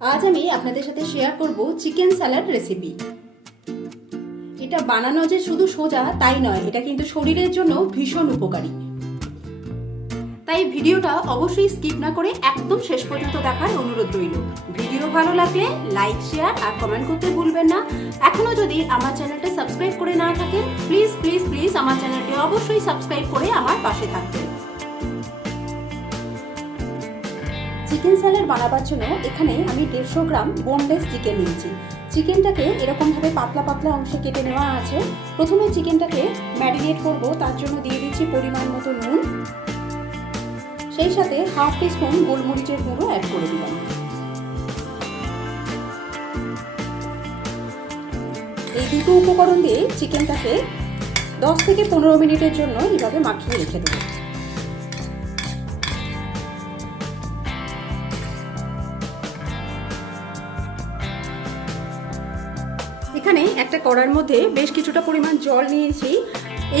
আজ আমি আপনাদের সাথে শেয়ার করব চিকেন স্যালাড রেসিপি। এটা বানানো যে শুধু সোজা তাই নয়, এটা কিন্তু শরীরের জন্য ভীষণ উপকারী। তাই ভিডিওটা অবশ্যই স্কিপ না করে একদম শেষ পর্যন্ত দেখার অনুরোধ রইল। ভিডিও ভালো লাগলে লাইক, শেয়ার আর কমেন্ট করতে ভুলবেন না। এখনো যদি আমার চ্যানেলটা সাবস্ক্রাইব করে না থাকেন, প্লিজ প্লিজ প্লিজ আমার চ্যানেলটি অবশ্যই সাবস্ক্রাইব করে আমার পাশে থাকবেন। চিকেন স্যালাড বানাবার জন্য এখানে আমি 150 গ্রাম বোনলেস চিকেন নিয়েছি। চিকেনটাকে এরকমভাবে পাতলা পাতলা অংশে কেটে নেওয়া আছে। প্রথমে চিকেনটাকে ম্যারিনেট করব, তার জন্য দিয়ে দিচ্ছি পরিমাণ মতো নুন, সেই সাথে হাফ টিস্পুন গোলমরিচের গুঁড়ো অ্যাড করে দিলাম। এই দুটো উপকরণ দিয়ে চিকেনটাকে 10 থেকে 15 মিনিটের জন্য এইভাবে মাখিয়ে রেখে দেবো। এখানে একটা কড়ার মধ্যে বেশ কিছুটা পরিমাণ জল নিয়েছি।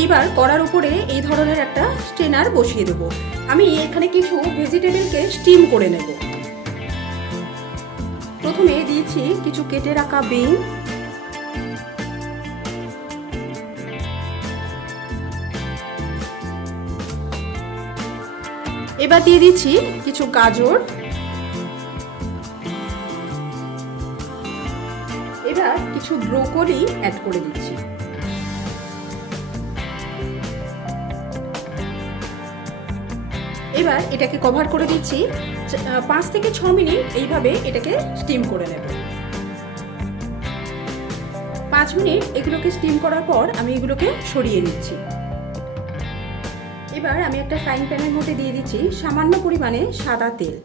এইবার কড়ার উপরে এই ধরনের একটা স্ট্রেনার বসিয়ে দেব। আমি এখানে কিছু ভেজিটেবলকে স্টিম করে নেব। প্রথমে দিয়েছি কিছু কেটে রাখা বিন, এবার দিয়ে দিচ্ছি কিছু গাজর, এবার কিছু ব্রোকলি অ্যাড করে দিচ্ছি। এবার এটাকে কভার করে দিচ্ছি। 5 থেকে 6 মিনিট এইভাবে এটাকে স্টিম করে নেব। 5 মিনিট এগুলোকে স্টিম করার পর আমি এগুলোকে সরিয়ে নিচ্ছি। এবার আমি একটা ফ্রাইং প্যানের মধ্যে দিয়ে দিচ্ছি সামান্য পরিমাণে সাদা তেল।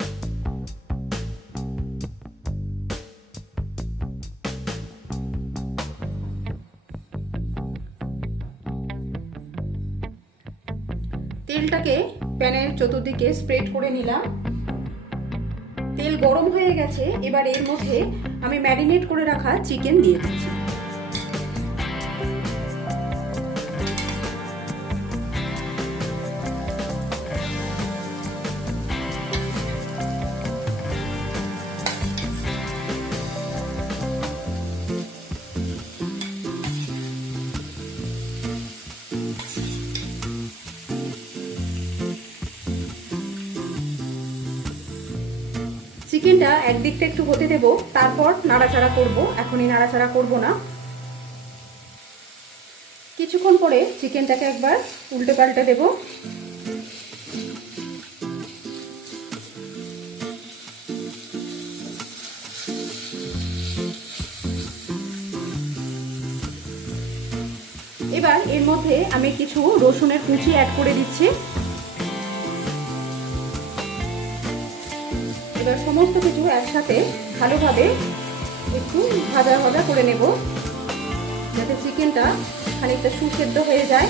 তেলটাকে প্যানের চতুর্দিকে স্প্রেড করে নিলাম। তেল গরম হয়ে গেছে। এবার এর মধ্যে আমি ম্যারিনেট করে রাখা চিকেন দিয়ে দিচ্ছি। চিকেনটা একদিকটা একটু হতে দেব, তারপর নাড়াচাড়া করব। এখনই নাড়াচাড়া করব না। কিছুক্ষণ পরে চিকেনটাকে একবার উল্টে পাল্টে দেব। এবার এর মধ্যে আমি কিছু রসুনের কুচি অ্যাড করে দিচ্ছি। এবার সমস্ত কিছু একসাথে ভালোভাবে একটু ভাজা ভাজা করে নেব, যাতে চিকেনটা খানিকটা সুসেদ্ধ হয়ে যায়।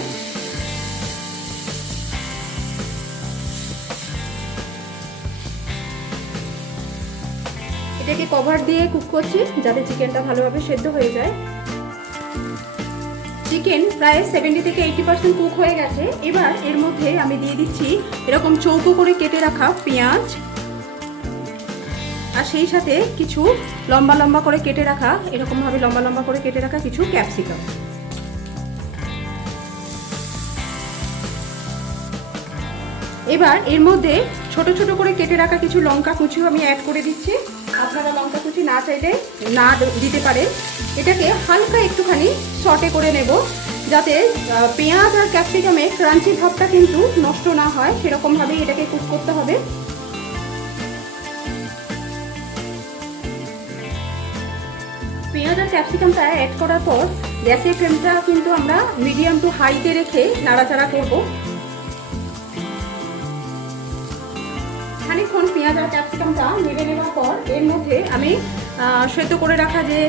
এটাকে কভার দিয়ে কুক করছি যাতে চিকেনটা ভালোভাবে সেদ্ধ হয়ে যায়। চিকেন প্রায় 70 থেকে 80% কুক হয়ে গেছে। এবার এর মধ্যে আমি দিয়ে দিচ্ছি এরকম চৌকো করে কেটে রাখা পেঁয়াজ, আর সেই সাথে কিছু লম্বা লম্বা করে কেটে রাখা, এরকমভাবে লম্বা লম্বা করে কেটে রাখা কিছু ক্যাপসিকাম। এবার এর মধ্যে ছোট ছোট করে কেটে রাখা কিছু লঙ্কা কুচিও আমি অ্যাড করে দিচ্ছি। আপনারা লঙ্কা কুচি না চাইলে না দিতে পারেন। এটাকে হালকা একটুখানি সটে করে নেব, যাতে পেঁয়াজ আর ক্যাপসিকামের ক্রাঞ্চি ভাবটা কিন্তু নষ্ট না হয়, সেরকমভাবেই এটাকে কুক করতে হবে। পেঁয়াজ আর ক্যাপসিকামটা অ্যাড করার পর গ্যাসের ফ্লেমটা কিন্তু আমরা মিডিয়াম টু হাইতে রেখে নাড়াচাড়া করব। খানিকক্ষণ পেঁয়াজ আর ক্যাপসিকামটা নেড়ে নেওয়ার পর এর মধ্যে আমি সেদ্ধ করে রাখা যে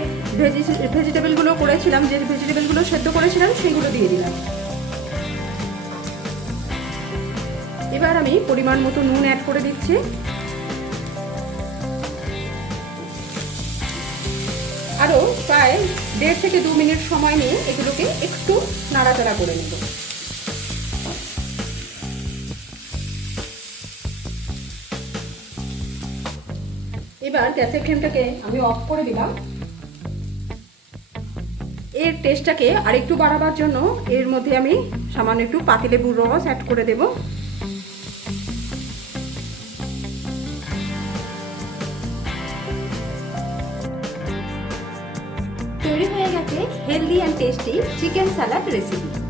ভেজিটেবলগুলো করেছিলাম, যে ভেজিটেবলগুলো সেদ্ধ করেছিলাম সেগুলো দিয়ে দিলাম। এবার আমি পরিমাণ মতো নুন অ্যাড করে দিচ্ছি। আরও প্রায় 1.5 থেকে 2 মিনিট সময় নিয়ে এগুলোকে একটু নাড়াচাড়া করে নেব। এবার গ্যাসের ফ্লেমটাকে আমি অফ করে দিলাম। এর টেস্টটাকে আরেকটু বাড়াবার জন্য এর মধ্যে আমি সামান্য একটু পাতিলেবুর রস অ্যাড করে দেব। তৈরি হয়ে গেছে healthy and tasty chicken salad recipe.